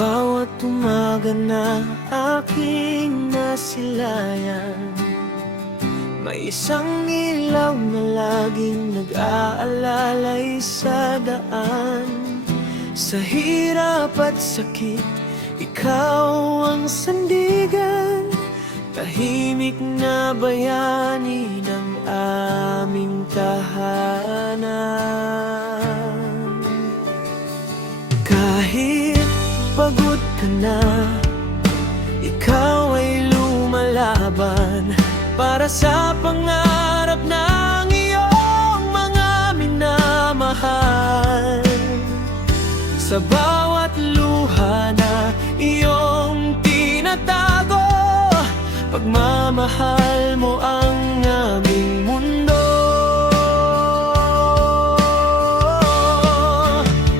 Bawat umaga na aking nasilayan, may isang ilaw na laging nag-aalalay sa daan. Sa hirap at sakit, ikaw ang sandigan, tahimik na bayani ng aming tahanan. Kahit pagod ka na, ikaw ay lumalaban para sa pangarap ng iyong mga minamahal. Sa bawat luha na iyong tinatago, pagmamahal mo ang aming mundo.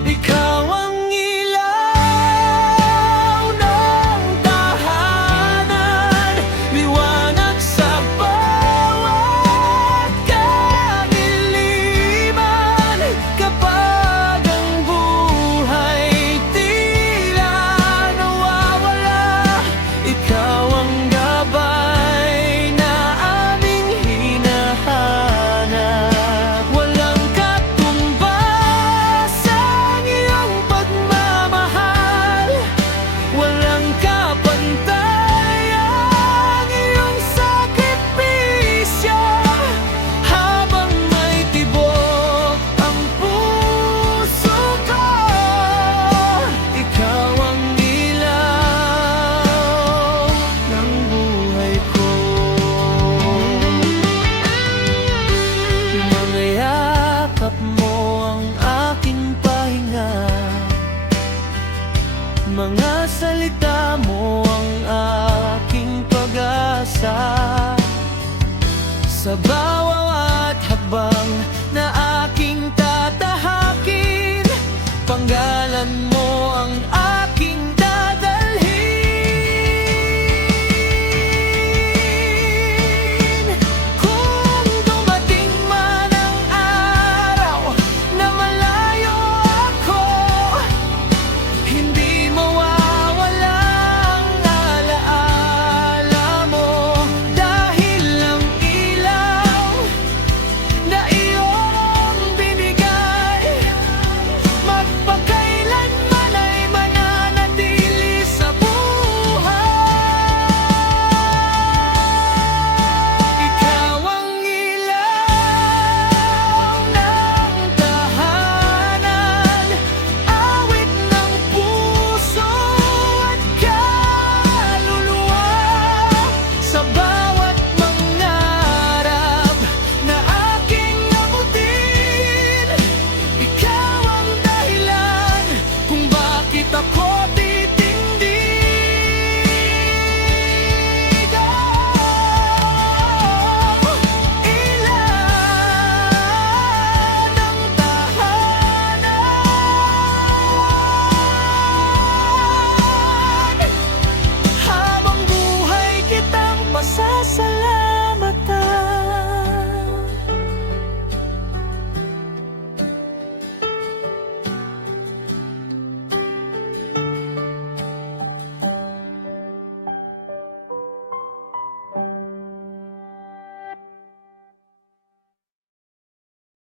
Ikaw ang ilaw ng tahanan, liwanag sa bawat kadiliman. Kapag ang buhay tila nawawala, ikaw ang gabay na aming hinahanap. Walang katumbas ang iyong pagmamahal, walang kapantay ang iyong sakripisyo. Habang may tibok ang puso ko, ikaw ang ilaw ng buhay ko. Mga yakap mo ang aking pahinga, mga salita mo ang aking pag-asa. Sa bawat